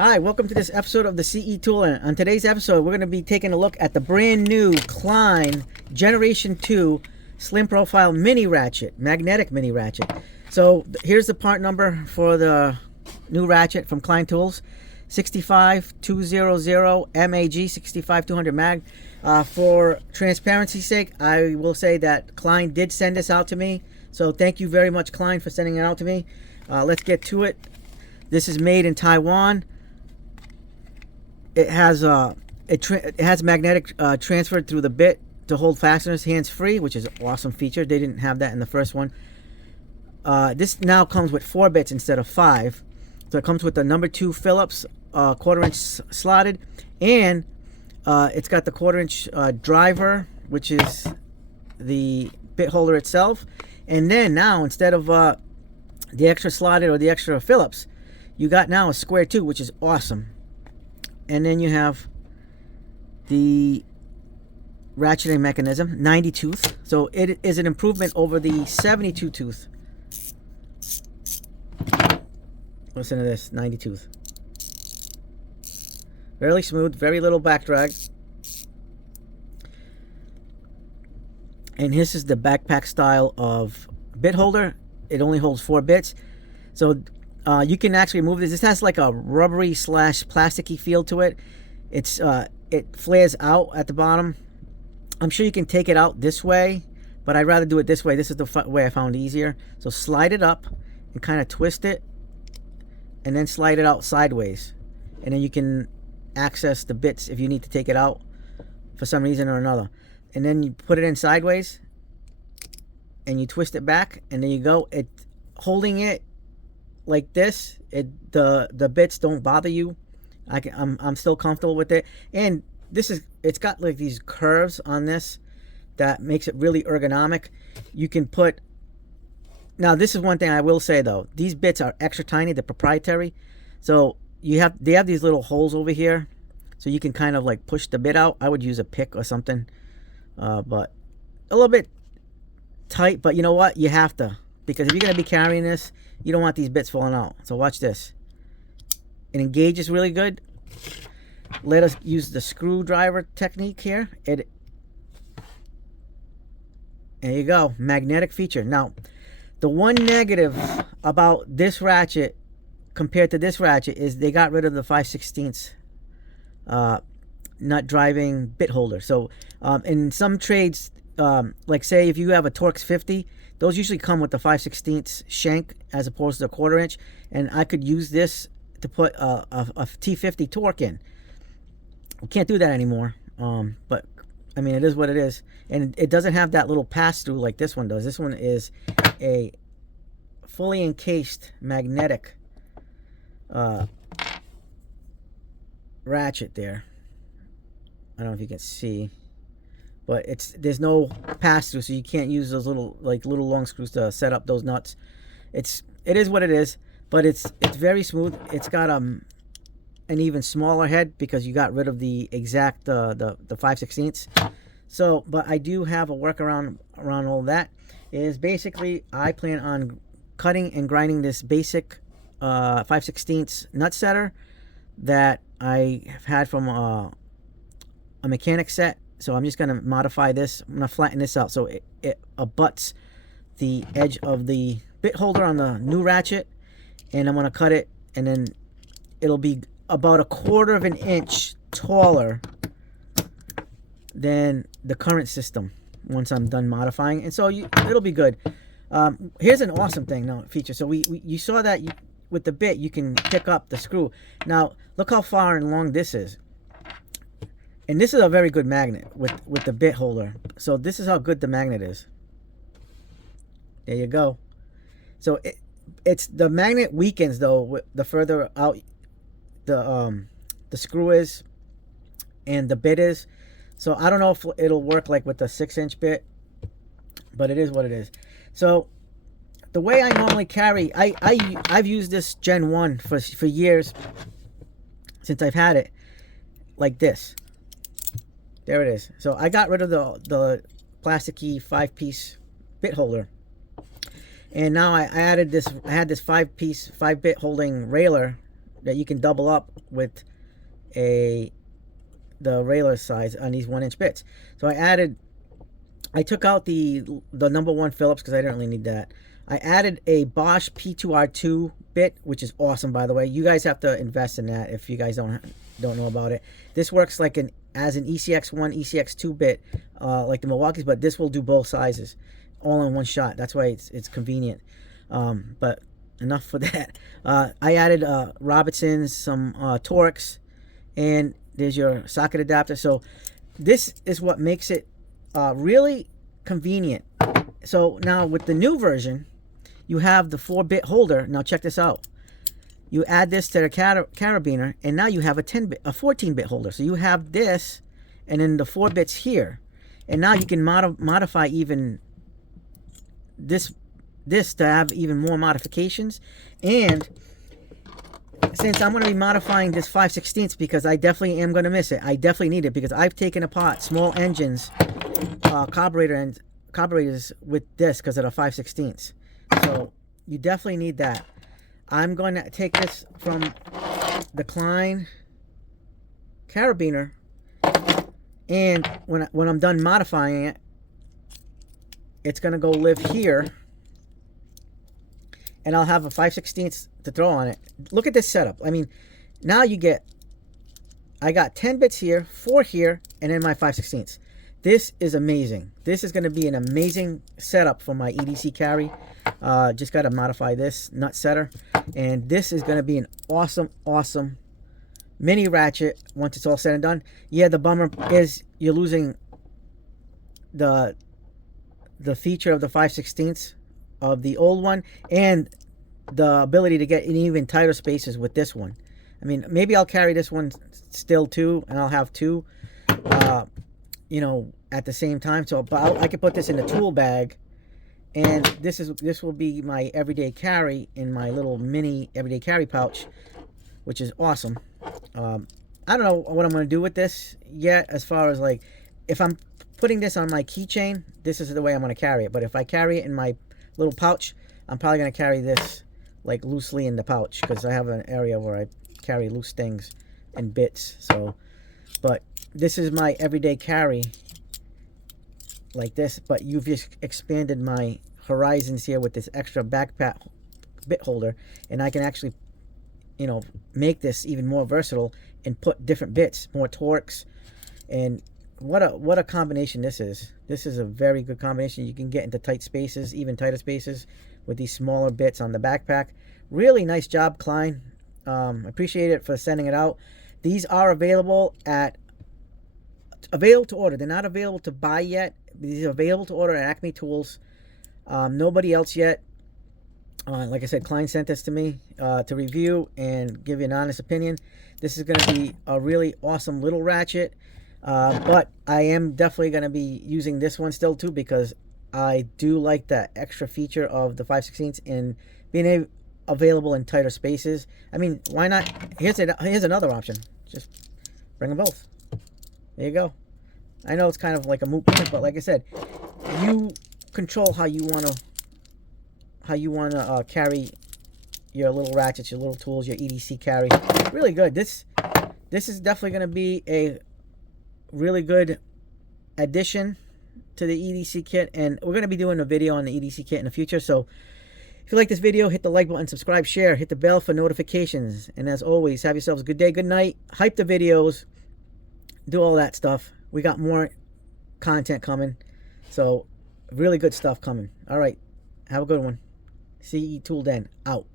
Hi, welcome to this episode of the CE Tool. And on today's episode, we're going to be taking a look at the brand new Klein Generation 2 Slim Profile Mini Ratchet, Magnetic Mini Ratchet. So here's the part number for the new ratchet from Klein Tools, 65200 MAG, 65200 mag. For transparency's sake, I will say that Klein did send this out to me. So thank you very much, Klein, for sending it out to me. Let's get to it. This is made in Taiwan. It has magnetic transferred through the bit to hold fasteners hands-free, which is an awesome feature. They didn't have that in the first one. This now comes with 4 bits instead of 5. So it comes with the number 2 Phillips 1/4 inch slotted, and it's got the 1/4 inch driver, which is the bit holder itself. And then now, instead of the extra slotted or the extra Phillips, you got now a square 2, which is awesome. And then you have the ratcheting mechanism, 90 tooth. So it is an improvement over the 72 tooth. Listen to this, 90 tooth. Very smooth, very little back drag. And this is the backpack style of bit holder. It only holds 4 bits. So you can actually move this. This has like a rubbery / plasticky feel to it. It flares out at the bottom. I'm sure you can take it out this way, but I'd rather do it this way. This is the way I found easier. So slide it up and kind of twist it, and then slide it out sideways. And then you can access the bits if you need to take it out for some reason or another. And then you put it in sideways, and you twist it back, and there you go. Holding it like this, the bits don't bother you. I'm still comfortable with it. And it's got like these curves on this that makes it really ergonomic. You can put, now this is one thing I will say though, these bits are extra tiny, they're proprietary. So they have these little holes over here, so you can kind of like push the bit out. I would use a pick or something, but a little bit tight, but you know what, you have to, because if you're going to be carrying this, you don't want these bits falling out. So watch this. It engages really good. Let us use the screwdriver technique here. There you go, magnetic feature. Now, the one negative about this ratchet compared to this ratchet is they got rid of the 5/16 nut driving bit holder. So in some trades, like say if you have a Torx 50, those usually come with the 5/16 shank as opposed to a 1/4 inch, and I could use this to put a T50 torque in. We can't do that anymore, but I mean, it is what it is. And it doesn't have that little pass-through like this one does. This one is a fully encased magnetic ratchet there. I don't know if you can see, but there's no pass-through, so you can't use those little long screws to set up those nuts. It is what it is, but it's very smooth. It's got an even smaller head because you got rid of the exact the 5/16. So, but I do have a workaround around all that. Is basically I plan on cutting and grinding this basic 5/16 nut setter that I have had from a mechanic set. So I'm just going to modify this. I'm going to flatten this out so it abuts the edge of the bit holder on the new ratchet. And I'm going to cut it, and then it'll be about 1/4 of an inch taller than the current system once I'm done modifying. And so it'll be good. Here's an awesome thing now feature. So you saw that with the bit you can pick up the screw. Now look how far and long this is. And this is a very good magnet with the bit holder. So this is how good the magnet is. There you go. So it's the magnet weakens though the further out the screw is and the bit is. So I don't know if it'll work like with the 6-inch bit, but it is what it is. So the way I normally carry, I've used this Gen 1 for years, since I've had it, like this. There it is. So I got rid of the plasticky 5-piece bit holder, and now I added this. I had this 5-piece 5-bit holding railer that you can double up with the railer size on these 1-inch bits. So I took out the number 1 Phillips because I didn't really need that. I added a Bosch P2R2 bit, which is awesome, by the way. You guys have to invest in that if you guys don't know about it. This works like as an ECX1, ECX2 bit, like the Milwaukee's, but this will do both sizes all in one shot. That's why it's convenient. But enough for that. I added Robertsons, some Torx, and there's your socket adapter. So this is what makes it really convenient. So now with the new version, you have the 4-bit holder. Now check this out. You add this to the carabiner, and now you have a 14-bit holder. So you have this, and then the 4 bits here, and now you can modify even this to have even more modifications. And since I'm going to be modifying this 5/16 because I definitely am going to miss it, I definitely need it because I've taken apart small engines, carburetors with this because of the 5/16. So you definitely need that. I'm going to take this from the Klein carabiner, and when I'm done modifying it, it's going to go live here, and I'll have a 5/16 to throw on it. Look at this setup. I mean, now I got 10 bits here, 4 here, and then my 5/16. This is amazing. This is going to be an amazing setup for my EDC carry. Just got to modify this nut setter, and this is going to be an awesome mini ratchet once it's all said and done. Yeah, the bummer is you're losing the feature of the 5/16 of the old one, and the ability to get in even tighter spaces with this one. I mean, maybe I'll carry this one still too, and I'll have 2 you know, at the same time. So but I could put this in the tool bag, and this will be my everyday carry in my little mini everyday carry pouch, which is awesome. I don't know what I'm going to do with this yet, as far as like if I'm putting this on my keychain, this is the way I'm going to carry it. But if I carry it in my little pouch, I'm probably going to carry this like loosely in the pouch, because I have an area where I carry loose things and bits. So, but this is my everyday carry like this, but you've just expanded my horizons here with this extra backpack bit holder, and I can actually, you know, make this even more versatile and put different bits, more Torx. And what a combination this is. This is a very good combination. You can get into tight spaces, even tighter spaces, with these smaller bits on the backpack. Really nice job, Klein. Appreciate it for sending it out. These are available to order. They're not available to buy yet. These are available to order at Acme Tools. Nobody else yet. Like I said, Klein sent this to me to review and give you an honest opinion. This is going to be a really awesome little ratchet, but I am definitely going to be using this one still too, because I do like that extra feature of the 5/16 and being available in tighter spaces. I mean, why not? Here's another option. Just bring them both. There you go. I know it's kind of like a moot point, but like I said, you control how you want to carry your little ratchets, your little tools, your EDC carry. Really good. This is definitely going to be a really good addition to the EDC kit, and we're going to be doing a video on the EDC kit in the future. So if you like this video, hit the like button, subscribe, share, hit the bell for notifications, and as always, have yourselves a good day, good night, hype the videos, do all that stuff. We got more content coming, so really good stuff coming. All right, have a good one. See you till then. Out.